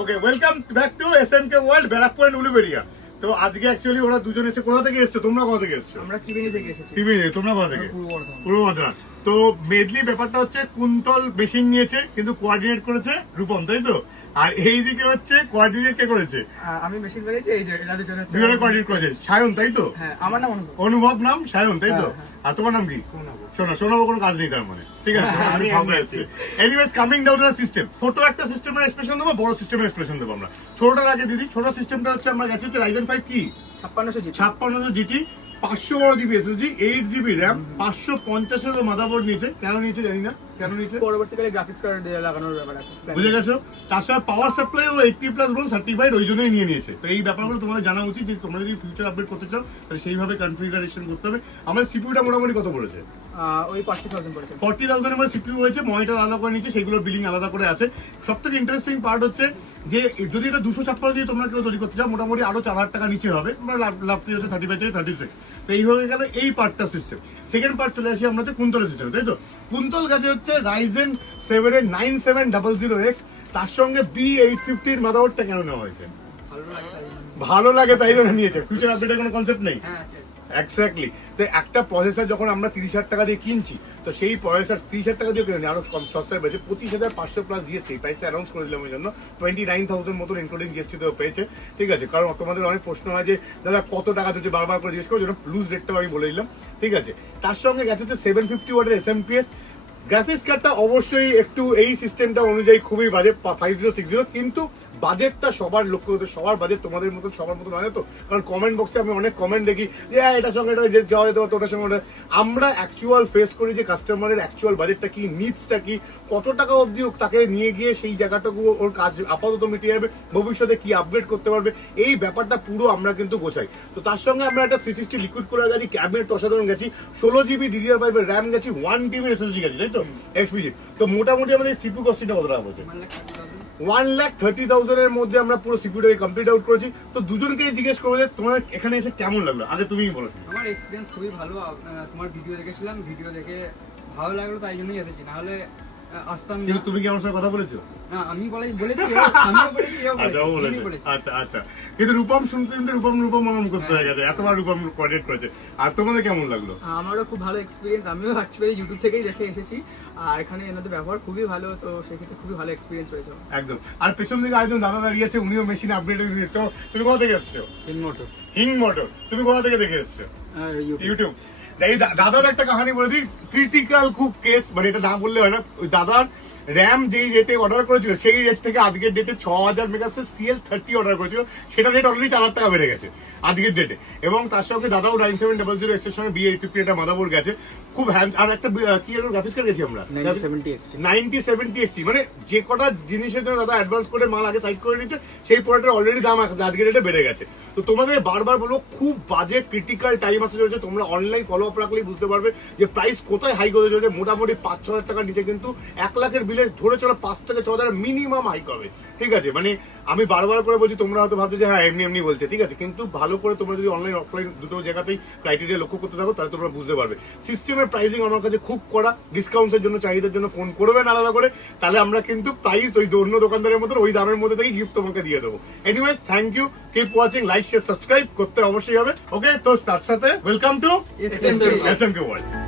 Okay, welcome back to SMK world, Barrackpore and Uluberia. তো আজকে actually ওরা দুজন এসে কোথা থেকে এসেছো? তোমরা কোথা থেকে এসেছো? আমরা ত্রিবেণী থেকে এসেছি। ত্রিবেণী, তোমরা কোথা থেকে? পূর্ব বর্ধমান। তো মেডলি ব্যাপারটা হচ্ছে কুন্তল মেশিন নিয়েছে কিন্তু কোঅর্ডিনেট করেছে রূপম, তাই তো? আর এইদিকে হচ্ছে কোঅর্ডিনেট কে করেছে? আমি মেশিন বানিয়েছি, এই যে এরা দুজনে দুজনে কোঅর্ডিনেট করেছে। সায়ন, তাই তো? হ্যাঁ, আমার নাম অনুভব। অনুভব নাম সায়ন, তাই তো? হ্যাঁ। আর তোমার নাম কি? শোনো, কোনো কাজ নেই তার মানে, ঠিক আছে? আমি সামনে আছি। Anyways, coming down to the system. ছোট একটা সিস্টেমের এক্সপ্রেশন দেবো, বড় সিস্টেমের এক্সপ্রেশন দেবো আমরা। ছোটটার আগে দিদি, ছোট সিস্টেমটা হচ্ছে আমরা গেছি হচ্ছে রাইজেন 5 কি 5600 জিটি, 500 বড় জিবি এসএসডি, 8 জিবি র্যাম, 550 এর মাদারবোর্ড নিয়েছে। কেন নিয়েছে জানি না, কেন নিয়েছে? পরবর্তীকালে গ্রাফিক্স কার্ড দিয়ে লাগানোর ব্যাপার আছে। বুঝে গেছো? তার সাথে পাওয়ার সাপ্লাই ও 80+ বল সার্টিফাইড, ওই জন্যই নিয়ে নিয়েছে। তো এই ব্যাপারগুলো তোমাদের জানা উচিত যে তোমরা যদি ফিউচার আপডেট করতে চাও তাহলে সেইভাবে কনফিগারেশন করতে হবে। আমাদের সিপিইউটা মোটামুটি কত বলেছে? ওই 40,000 পড়েছে। 40,000 এর মধ্যে সিপিইউ হয়েছে, মনিটর আলাদা করে নিচ্ছে, সেগুলো বিলিং আলাদা করে আছে। সবথেকে ইন্টারেস্টিং পার্ট হচ্ছে যে যদি এটা 256 দিয়ে তোমরা কেউ তৈরি করতে চাও, মোটামুটি আরো 4,000 টাকা নিচে হবে। আমরা লাভটি হচ্ছে 35 থেকে 36। তো এই হয়ে গেল এই পার্টটা সিস্টেম। সেকেন্ড পার্ট চলে আসি আমরা হচ্ছে কুন্তলের সিস্টেম, তাই তো? কুন্তল কাছে হচ্ছে রাইজেন 7 এর 9700X, তার সঙ্গে B850 এর মাদারবোর্ডটা কেন নেওয়া হয়েছে? ভালো লাগে তাই জন্য নিয়েছে। ফিউচার আপডেটের কোনো কনসেপ্ট নেই। হ্যাঁ, আছে। এক্স্যাক্টলি। তো একটা প্রসেসর যখন আমরা 30,000 টাকা দিয়ে কিনছি, তো সেই প্রসেসর 30,000 টাকা দিয়ে কিনে আরো কম সস্তায় পেয়েছে। 25,500 প্লাস জিএসটি, প্রাইসটা অ্যানাউন্স করে দিলাম ওই জন্য। 29,000 মতন ইনক্লুডিং জিএসটি তো পেয়েছে, ঠিক আছে? কারণ তোমাদের অনেক প্রশ্ন হয় যে দাদা কত টাকা দিচ্ছে, বারবার করে জিজ্ঞেস করো, যেন লুজ রেটটাও আমি বলে দিলাম, ঠিক আছে? তার সঙ্গে গেছে হচ্ছে 750 ওয়াটের এসএমপিএস গ্রাফিক্স কার্ডটা। অবশ্যই একটু এই সিস্টেমটা অনুযায়ী খুবই বাজেট 5060, কিন্তু বাজেটটা সবার লক্ষ্য হতো, সবার বাজেট তোমাদের মতো সবার মতো নয় তো। কারণ কমেন্ট বক্সে আমি অনেক কমেন্ট দেখি যে এটার সঙ্গে এটা যাওয়া যেতে পারতো, ওটার সঙ্গে ওটা। আমরা অ্যাকচুয়াল ফেস করি যে কাস্টমারের অ্যাকচুয়াল বাজেটটা কি, নিডসটা কি, কত টাকা অবধি তাকে নিয়ে গিয়ে সেই জায়গাটাকে ওর কাজ আপাতত মিটিয়ে যাবে, ভবিষ্যতে কি আপগ্রেড করতে পারবে, এই ব্যাপারটা পুরো আমরা কিন্তু গোছাই। তো তার সঙ্গে আমরা একটা 360 লিকুইড কুলার গেছি, ক্যাবিনেট অসাধারণ গেছি, 16 জিবি DDR5 এর র্যাম গেছি, 1 TB এসএসডি গেছি, তাই তো? এক্সপিজি। তো মোটামুটি আমাদের সিপিইউ কস্টটা কত টাকা বলছে? 1,30,000 এর মধ্যে আমরা পুরো সিপিইউটাকে কমপ্লিট আউট করেছি। তো দুজনকে জিজ্ঞেস করবো যে তোমার এখানে এসে কেমন লাগলো, আগে তুমিই বলো। আমার এক্সপিরিয়েন্স খুবই ভালো। তোমার ভিডিও দেখেছিলাম, ভিডিও দেখে ভালো লাগলো, তাই জন্যই এসেছি, নাহলে আসতাম না। কিন্তু তুমি কি আমার সাথে কথা বলেছো? না, আমি বলেছি, আমিও বলেছি, এও আচ্ছা, ও বলেছি, বলেছে। আচ্ছা। কিন্তু রূপম শুনতে কিন্তু রূপম আমার মুখস্থ হয়ে গেছে, এতবার রূপম কোঅর্ডিনেট করেছে। আর তোমাদের কেমন লাগলো? আমারও খুব ভালো এক্সপিরিয়েন্স। আমিও অ্যাকচুয়ালি ইউটিউব থেকেই দেখে এসেছি, আর এখানে এনাদের ব্যবহার খুবই ভালো, তো সেক্ষেত্রে খুবই ভালো এক্সপিরিয়েন্স হয়েছে। একদম। আর পেছন দিকে আরেকজন দাদা দাঁড়িয়ে আছে, উনিও মেশিন আপডেট। তো তুমি কোথা থেকে এসছো? হিং মোটর। তুমি কোথা থেকে দেখে এসছো? ইউটিউব। এই দাদার একটা কাহানি বলে দিই, ক্রিটিক্যাল খুব কেস, মানে এটা না বললে হয় না। ওই দাদার র্যাম যেই রেটে অর্ডার করেছিল, সেই রেট থেকে আজকের ডেটে 6,000 মেগাসের CL30 অর্ডার করেছিল, সেটা রেট অলরেডি 4,000 টাকা বেড়ে গেছে আজকের ডেটে। এবং তার সঙ্গে দাদাও 9700X এর সঙ্গে B850 একটা মাদারবোর্ড গেছে, খুব হ্যান্ড। আর একটা কি গ্রাফিক্স কার্ড গেছি আমরা 9070XT। মানে যে কটা জিনিসের জন্য দাদা অ্যাডভান্স করে মাল আগে সাইড করে নিচ্ছে, সেই প্রোডাক্টের অলরেডি দাম আজকের ডেটে বেড়ে গেছে। তো তোমাদের বারবার বলবো, খুব বাজে ক্রিটিক্যাল টাইম আসতে চলেছে। তোমরা অনলাইন ফলো আপ রাখলেই বুঝতে পারবে যে প্রাইস কোথায় হাই করতে চলেছে। মোটামুটি 5-6 টাকার নিচে কিন্তু 1 লাখের বিলে ধরে চলো 5 থেকে 6 মিনিমাম হাইক হবে, ঠিক আছে? মানে আমি বারবার করে বলছি, তোমরা হয়তো ভাবছো যে হ্যাঁ এমনি বলছে, ঠিক আছে? কিন্তু ভালো করে তোমরা যদি অনলাইন অফলাইন দুটো জায়গাতেই ক্রাইটেরিয়া লক্ষ্য করতে থাকো, তাহলে তোমরা বুঝতে পারবে। সিস্টেমের প্রাইসিং আমার কাছে খুব কড়া, ডিসকাউন্টের জন্য চাহিদার জন্য ফোন করবেন আলাদা করে, তাহলে আমরা কিন্তু প্রাইস ওই অন্য দোকানদারের মতো ওই দামের মধ্যে থেকে গিফট তোমাকে দিয়ে দেবো। Anyways, thank you, keep watching, like share subscribe করতে অবশ্যই হবে। ওকে, তো তার সাথে welcome to SMK SMK world.